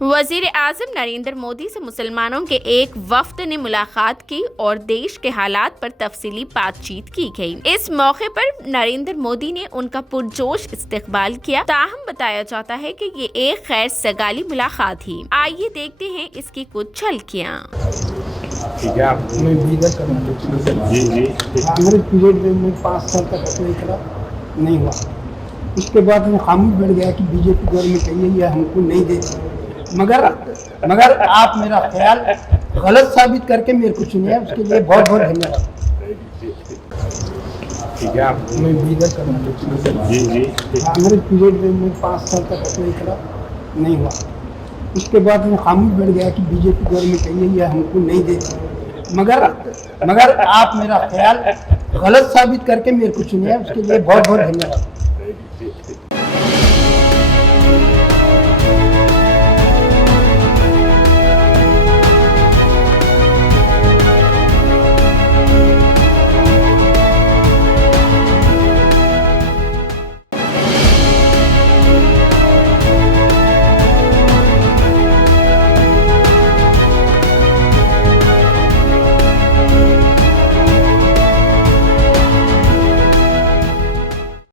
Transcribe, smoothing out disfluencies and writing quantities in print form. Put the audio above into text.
वजीर आजम नरेंद्र मोदी से मुसलमानों के एक वफ्द ने मुलाकात की और देश के हालात पर तफसीली बातचीत की गई। इस मौके पर नरेंद्र मोदी ने उनका पुरजोश इस्तकबाल किया। ताहम बताया जाता है कि ये एक खैर सगाली मुलाकात थी। आइए देखते हैं इसकी कुछ झलकियाँ। मैं बीदर हमारे पीरियड में 5 साल तक कोई तरह नहीं हुआ। उसके बाद में खामोश बैठ गया कि बीजेपी गवर्नमेंट है ये हमको नहीं देती, मगर आप मेरा ख्याल गलत साबित करके मेरे को चुनिए, उसके लिए बहुत बहुत धन्यवाद। मैं बीदर हमारे पीरियड में 5 साल तक कोई तरह नहीं हुआ। उसके बाद में खामोश बैठ गया कि बीजेपी गवर्नमेंट है ये हमको नहीं देती, मगर आप मेरा ख्याल गलत साबित करके मेरे को चुनिए, उसके लिए बहुत बहुत धन्यवाद।